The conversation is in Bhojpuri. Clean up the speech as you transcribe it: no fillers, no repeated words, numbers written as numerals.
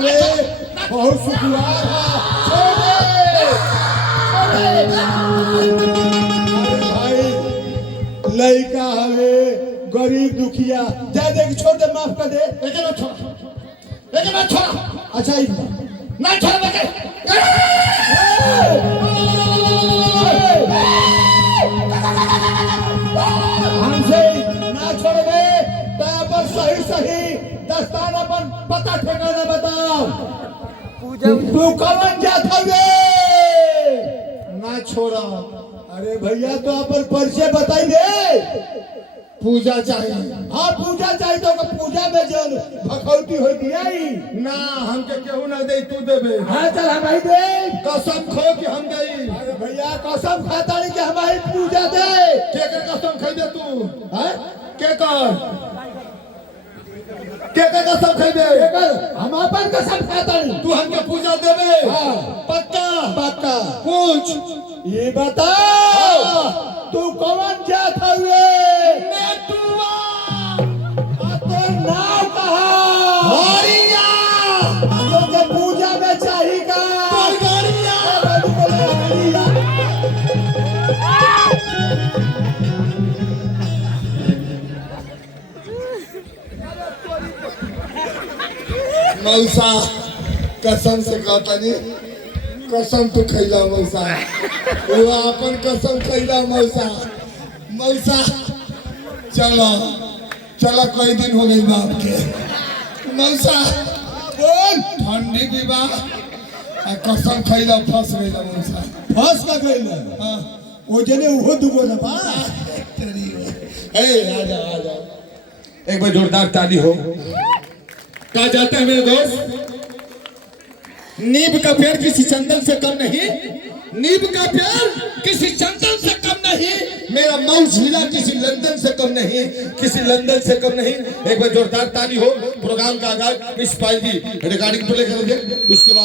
अरे बहुत शुक्रवार अरे भाई लड़का हवे गरीब दुखिया जा दे छोड़ दे माफ कर दे लेकिन छोड़ा अच्छा नहीं छोड़ा बेटे हमसे ना छोड़े पर सही दस्तान अपन पता ठिकाना बताओ तू कौन जाता हुए ना छोड़ा। अरे भैया तो अपन परिचय बताई दे पूजा चाहिए। हाँ पूजा चाहिए तो पूजा में जो भखौती हो दिया ना हमके केहू ना दे तू देबे। हाँ चल हमारी दे कसम खो कि हम गई। अरे भैया कसम खाता नहीं कि हमारी पूजा दे के कसम खाई दे तू हाँ के कसम खाई दे हम अपन कसम खाता नहीं तू हमके पूजा देबे। हाँ पक्का पक्का पूछ ये बताओ तू कौन जात हुए नेटुआ तो नाम कहा हरिया तो पूजा में चाहिए का गड़गड़िया मौसा कसम से कहता नहीं कसम तो खैला मौसा वो अपन कसम खैला मौसा मौसा चलो कोई दिन हो गई बाप के मौसा बोल ठंडी विवाह कसम खैला फंस गईला मौसा फंस का गई हाँ वो जने वो दुगो ना बा ए आ जाओ एक बार जोरदार ताली हो। कहा जाता है मेरे दोस्त नीम का पेड़ किसी चंदन से कम नहीं। नीम का पेड़ किसी चंदन से कम नहीं। मेरा मऊ झीला किसी लंदन से कम नहीं। किसी लंदन से कम नहीं। एक बार जोरदार ताली हो। प्रोग्राम का आगाज इस पाल जी रिकॉर्डिंग प्ले करेंगे उसके बाद